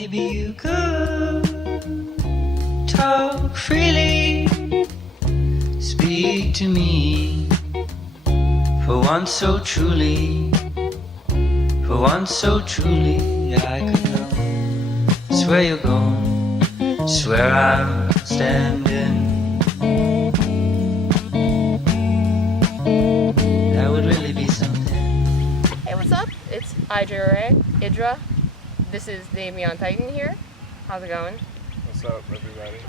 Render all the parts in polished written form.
Maybe you could talk freely, speak to me for once so truly, for once so truly I could know. Swear you're gone, swear I'm standing. That would really be something. Hey, what's up? It's IJRA. This is Davion Titan here. How's it going? What's up, everybody?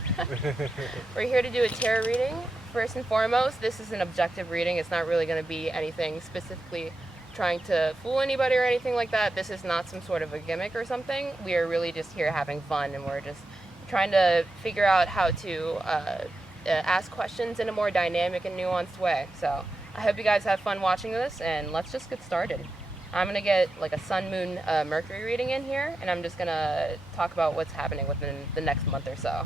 We're here to do a tarot reading. First and foremost, this is an objective reading. It's not really going to be anything specifically trying to fool anybody or anything like that. This is not some sort of a gimmick or something. We are really just here having fun, and we're just trying to figure out how to ask questions in a more dynamic and nuanced way. So I hope you guys have fun watching this, and let's just get started. I'm going to get like a sun, moon, Mercury reading in here, and I'm just going to talk about what's happening within the next month or so.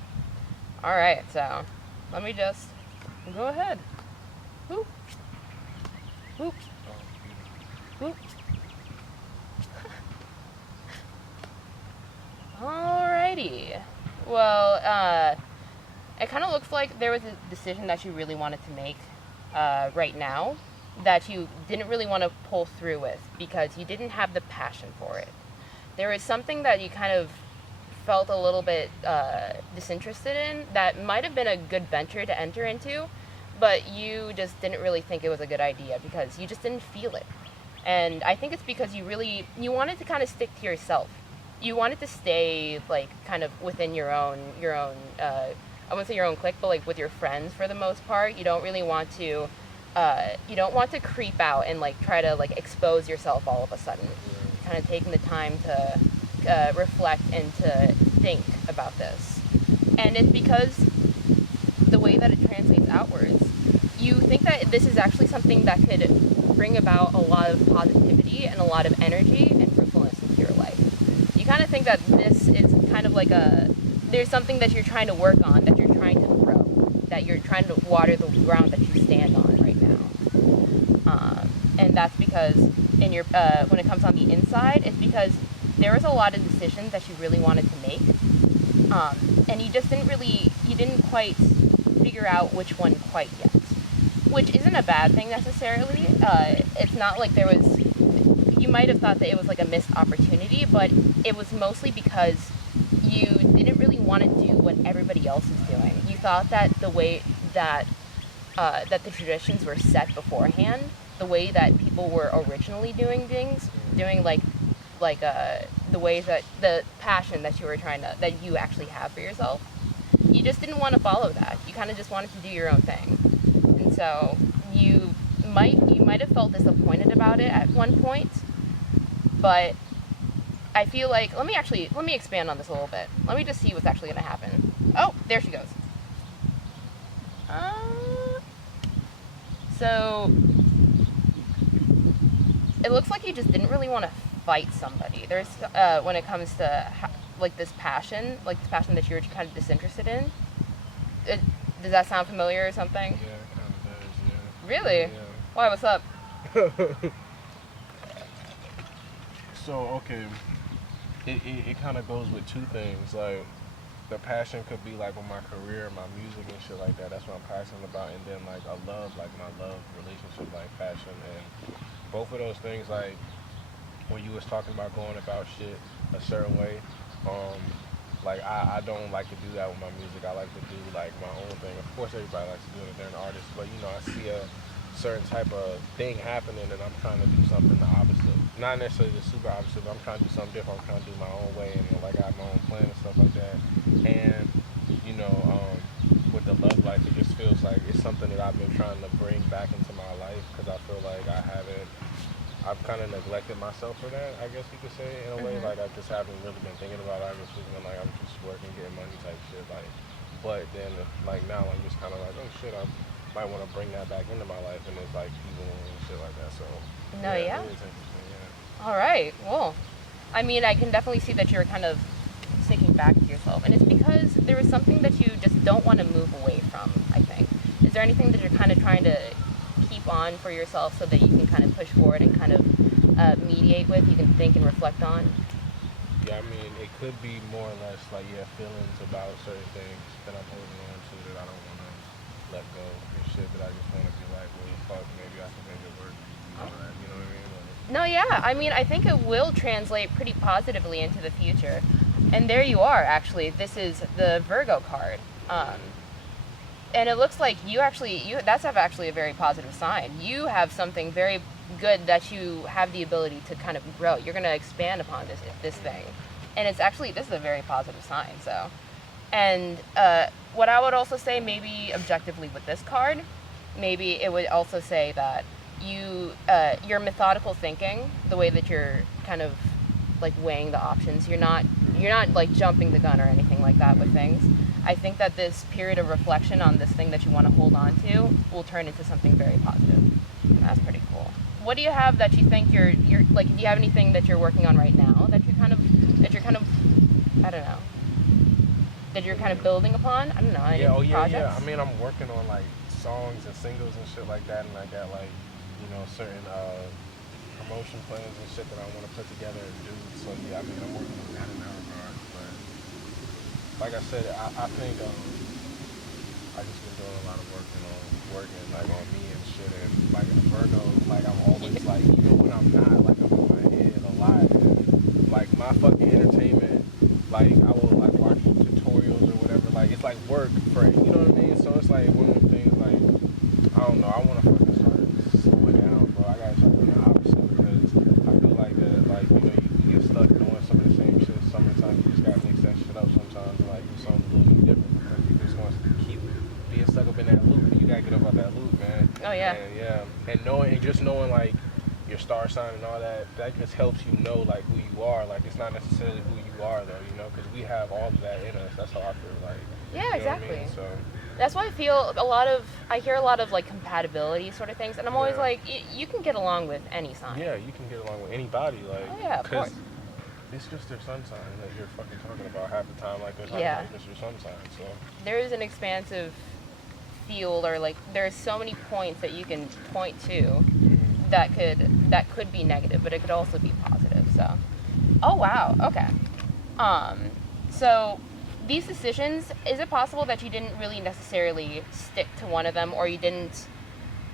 All right, so let me just go ahead. Whoop. Whoop. Whoop. Alrighty. Well, it kind of looks like there was a decision that you really wanted to make right now that you didn't really want to pull through with because you didn't have the passion for it. There was something that you kind of felt a little bit disinterested in that might have been a good venture to enter into, but you just didn't really think it was a good idea because you just didn't feel it. And I think it's because you wanted to kind of stick to yourself. You wanted to stay like kind of within your own I wouldn't say your own clique, but like with your friends for the most part. You don't really want to creep out and like try to like expose yourself all of a sudden. Kind of taking the time to reflect and to think about this. And it's because the way that it translates outwards, you think that this is actually something that could bring about a lot of positivity and a lot of energy and fruitfulness into your life. You kind of think that this is kind of like there's something that you're trying to work on, that you're trying to grow, that you're trying to water the ground that you stand on right now. And that's because in your when it comes on the inside, it's because there was a lot of decisions that you really wanted to make, and you didn't quite figure out which one quite yet, which isn't a bad thing necessarily. It's not like you might have thought that it was like a missed opportunity, but it was mostly because you didn't really want to do what everybody else is doing. You thought that the way that the traditions were set beforehand, the way that people were originally doing things, doing like the ways that the passion that you actually have for yourself, you just didn't want to follow that. You kind of just wanted to do your own thing, and so you might have felt disappointed about it at one point, but I feel like let me expand on this a little bit. Let me just see what's actually going to happen. Oh, there she goes. So it looks like you just didn't really want to fight somebody. There's when it comes to this passion that you're kind of disinterested in. Does that sound familiar or something? Yeah, it kind of does, yeah. Really? Yeah. Why, what's up? So, okay, it kind of goes with two things. Like, the passion could be like with my career, my music and shit like that. That's what I'm passionate about. And then like a love, like my love relationship, like passion. And both of those things, like when you was talking about going about shit a certain way, like I don't like to do that with my music. I like to do like my own thing. Of course everybody likes to do it if they're an artist, but you know, I see a certain type of thing happening and I'm trying to do something the opposite. Not necessarily the super opposite, but I'm trying to do something different. I'm trying to do my own way and like I have my own plan and stuff like that. And you know, with the love life, it just feels like it's something that I've been trying to bring back into my life because I feel like I've kind of neglected myself for that, I guess you could say, in a way. Like I just haven't really been thinking about it. I've just been like, I'm just working, getting money type shit. Like, but then like now I'm just kind of like, oh shit, I might want to bring that back into my life, and it's like people and shit like that. So Yeah. It is interesting. Yeah. All right. Well, I mean, I can definitely see that you're kind of sticking back to yourself, and it's because there is something that you just don't want to move away from, I think. Is there anything that you're kind of trying to keep on for yourself so that you can kind of push forward and kind of mediate with, you can think and reflect on? Yeah, I mean, it could be more or less like, yeah, feelings about certain things that I'm holding on to that I don't want to let go and shit that I just want to be like, well, fuck, maybe I can make it work. You know what I mean? Like, No, yeah. I mean, I think it will translate pretty positively into the future. And there you are, actually. This is the Virgo card. And it looks like that's actually a very positive sign. You have something very good that you have the ability to kind of grow. You're going to expand upon this thing. And this is a very positive sign, so. And what I would also say, maybe objectively with this card, maybe it would also say that your methodical thinking, the way that you're kind of like weighing the options, you're not like jumping the gun or anything like that with things. I think that this period of reflection on this thing that you want to hold on to will turn into something very positive. That's pretty cool. What do you have that you think you're like? Do you have anything that you're working on right now that you're kind of I don't know, that you're kind of building upon? I don't know. Any projects? Yeah. I mean, I'm working on like songs and singles and shit like that, and I got like, you know, certain promotion plans and shit that I want to put together and do. So yeah, I mean, I'm working on that in that regard. But like I said, I think I just been doing a lot of working like on me and shit. And like in Virgo, like I'm always like, even when I'm not, like I'm in my head a lot. And like my fucking entertainment, like I will like watch tutorials or whatever. Like it's like work for, you know what I mean? So it's like one of them things like, I don't know, I want to fucking start slowing down, bro. I gotta start doing the opposite because I feel like that, like, you know, you get stuck doing some of the same shit. Summertime, you just gotta mix that shit up sometimes and like do something a little bit different because you just want to keep being stuck up in that loop. You gotta get up out that loop, man. Oh yeah. And yeah, and just knowing like your star sign and all that just helps you know like who you are. Like it's not necessarily who you are though, you know, because we have all of that in us. That's how I feel like. Yeah, you know exactly. what I mean? So. That's why I hear a lot of like compatibility sort of things, and I'm always like, you can get along with any sign. Yeah, you can get along with anybody, like. Oh yeah, of course. It's just their sun sign that you're fucking talking about half the time, like they're talking about just your sun sign. So. There is an expansive field, or like there's so many points that you can point to that could be negative, but it could also be positive. So. Oh wow. Okay. So. These decisions, is it possible that you didn't really necessarily stick to one of them, or you didn't,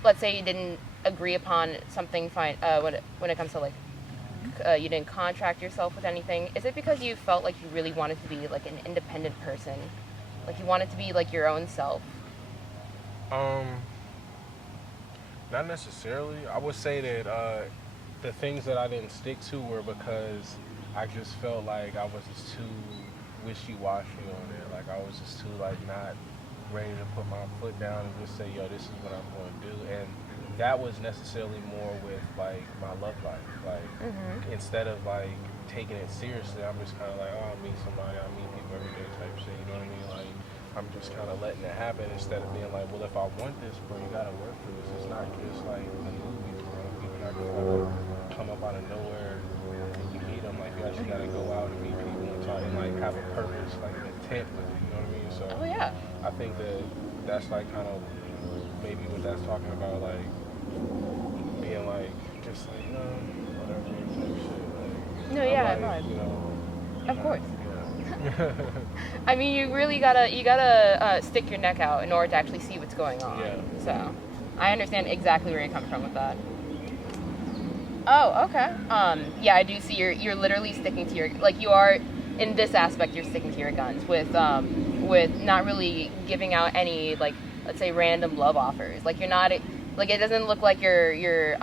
let's say you didn't agree upon something fine when it comes to like, you didn't contract yourself with anything? Is it because you felt like you really wanted to be like an independent person? Like you wanted to be like your own self? Not necessarily. I would say that the things that I didn't stick to were because I just felt like I was just too wishy-washy on it. Like I was just too like not ready to put my foot down and just say, yo, this is what I'm going to do. And that was necessarily more with like my love life. Like instead of like taking it seriously, I'm just kind of like, oh, I'll meet somebody, I'll meet people every day type shit. You know what I mean? Like I'm just kind of letting it happen instead of being like, well, if I want this, bro, you gotta work for this. It's not just like the movies, bro. People not just gonna come up out of nowhere and you meet them. Like you actually gotta go out and meet people and talk and like have a purpose, like an intent with it. You know what I mean? So I think that's like kind of maybe what that's talking about, like being like just like whatever type shit. Like, no, yeah, like, you know, of course. Yeah. I mean, you really gotta stick your neck out in order to actually see what's going on. Yeah. So, I understand exactly where you're coming from with that. Oh, okay. Yeah, I do see you're literally sticking to your, like you are in this aspect. You're sticking to your guns with not really giving out any, like, let's say random love offers. Like you're not, like it doesn't look like you're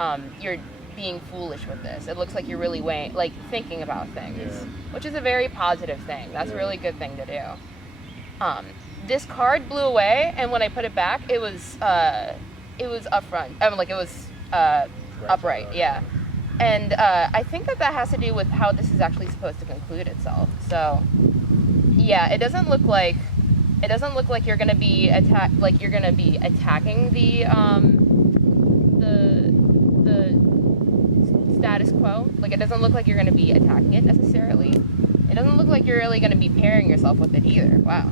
being foolish with this. It looks like you're really thinking about things, which is a very positive thing. That's a really good thing to do. This card blew away, and when I put it back, it was up front. I mean, like it was upright. Yeah. And I think that has to do with how this is actually supposed to conclude itself. So, yeah, it doesn't look like you're gonna be attacking the status quo. Like it doesn't look like you're gonna be attacking it necessarily. It doesn't look like you're really gonna be pairing yourself with it either. Wow.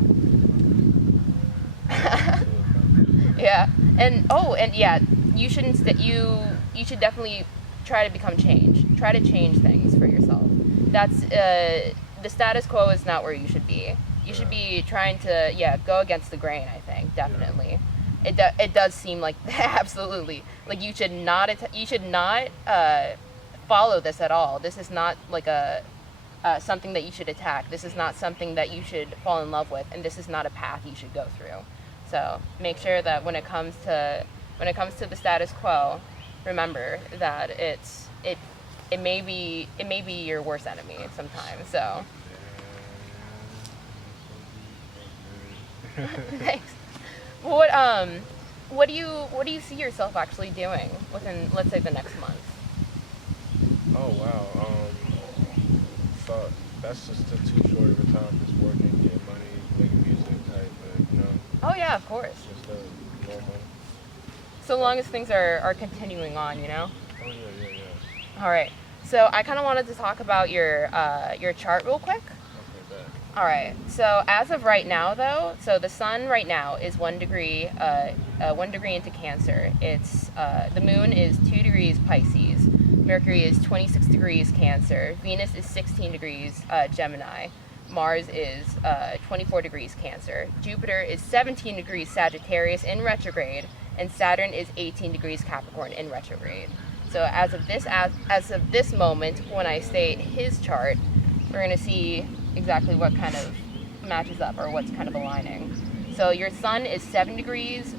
Yeah. And yeah, you shouldn't. You should definitely try to change things for yourself. That's the status quo is not where you should be. You should be trying to, go against the grain, I think, definitely. It does seem like, absolutely, like you should not follow this at all. This is not like something that you should attack. This is not something that you should fall in love with, and this is not a path you should go through. So make sure that when it comes to the status quo, remember that it may be your worst enemy sometimes. So thanks. What do you see yourself actually doing within, let's say, the next month? Oh wow. So that's just too short of a time, just working, getting money, making music type, Oh yeah, of course. just normal. So long as things are continuing on, Oh yeah. All right. So I kind of wanted to talk about your chart real quick. Okay, bet. All right. So as of right now, though, so the sun right now is 1 degree, 1 degree into Cancer. It's the moon is 2 degrees Pisces. Mercury is 26 degrees Cancer. Venus is 16 degrees Gemini. Mars is 24 degrees Cancer. Jupiter is 17 degrees Sagittarius in retrograde, and Saturn is 18 degrees Capricorn in retrograde. So as of this moment, when I state his chart, we're going to see exactly what kind of matches up or what's kind of aligning. So your sun is 7 degrees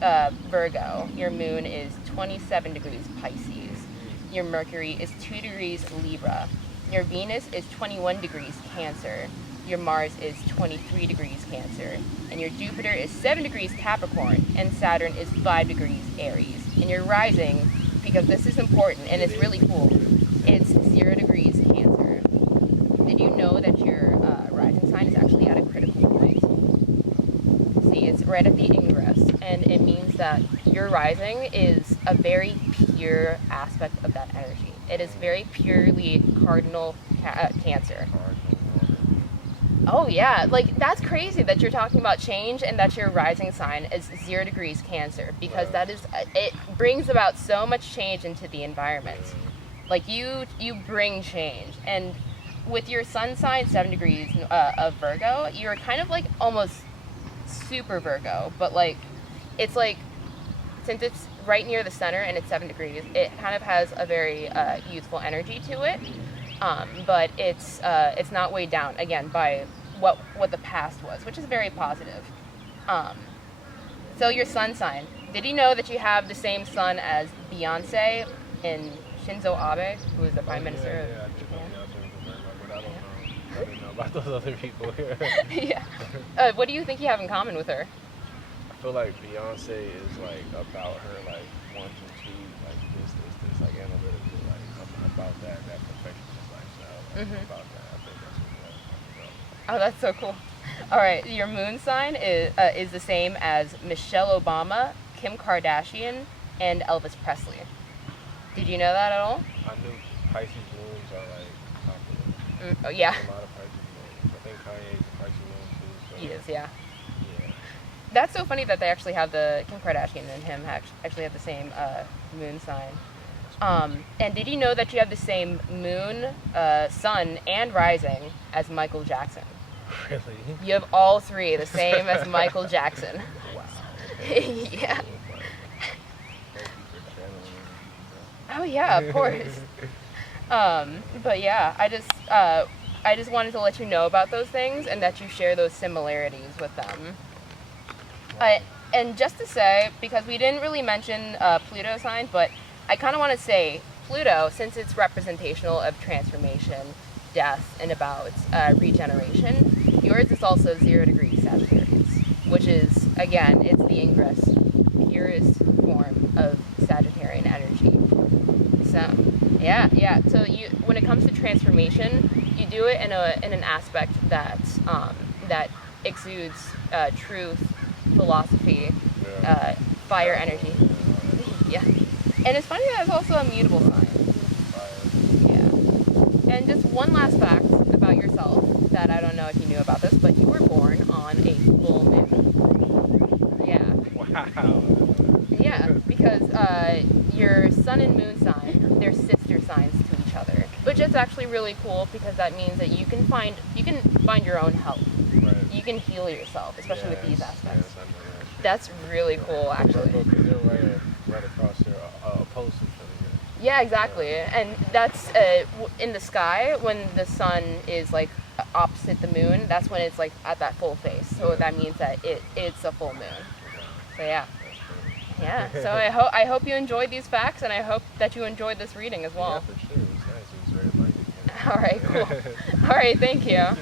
Virgo. Your moon is 27 degrees Pisces. Your Mercury is 2 degrees Libra. Your Venus is 21 degrees Cancer. Your Mars is 23 degrees Cancer. And your Jupiter is 7 degrees Capricorn. And Saturn is 5 degrees Aries. And your rising, because this is important and it's really cool, it's 0 degrees Cancer. Did you know that your rising sign is actually at a critical point? See, it's right at the ingress, and it means that your rising is a very pure aspect of that energy. It is very purely cardinal Cancer. Oh yeah, like that's crazy that you're talking about change and that your rising sign is 0 degrees Cancer, because that is, it brings about so much change into the environment. Like you bring change, and with your sun sign 7 degrees of Virgo, you're kind of like almost super Virgo, but like it's like, since it's right near the center and it's 7 degrees, it kind of has a very youthful energy to it, but it's not weighed down again by what the past was, which is very positive. So your sun sign, did you know that you have the same sun as Beyonce and Shinzo Abe, who is the prime minister of Yeah, I did know Beyonce was a Virgo, but I don't know about those other people here. Yeah. What do you think you have in common with her? I feel like Beyonce is like about her like wanting to like this, like analytically, like about that perfectionist lifestyle, like, about that. I think that's what that's about. Oh, that's so cool. All right, your moon sign is the same as Michelle Obama, Kim Kardashian, and Elvis Presley. Did you know that at all? I knew Pisces moons are like popular. Oh yeah. There's a lot of Pisces moons. I think Kanye's a Pisces moon too. So. He is, yeah. Yeah. That's so funny that they actually have Kim Kardashian and him actually have the same moon sign. And did you know that you have the same moon, sun, and rising as Michael Jackson? Really? You have all three the same as Michael Jackson. Wow. Yeah. Oh yeah, of course. But yeah, I just wanted to let you know about those things and that you share those similarities with them. And just to say, because we didn't really mention Pluto signs, but I kind of want to say Pluto, since it's representational of transformation, death, and about regeneration, yours is also 0 degrees Sagittarius, which is, again, it's the ingress, purest form of Sagittarian energy. So, yeah. So when it comes to transformation, you do it in an aspect that exudes truth, philosophy, fire energy. Yeah. And it's funny that it's also a mutable sign. Yeah. And just one last fact about yourself that I don't know if you knew about this, but you were born on a full moon. Yeah. Wow. Yeah, because your sun and moon sign, they're sister signs to each other. Which which is actually really cool because that means that you can find your own help. Right. You can heal yourself, especially with these aspects. Yes, I know that. That's really cool, actually. Because they're right across there, opposed to each other. Yeah, exactly. And that's in the sky when the sun is like opposite the moon. That's when it's like at that full face. So that means that it's a full moon. So yeah. Yeah. So I hope you enjoyed these facts, and I hope that you enjoyed this reading as well. Yeah, for sure. It was nice. It was very enlightening. All right. Cool. All right. Thank you. Yeah.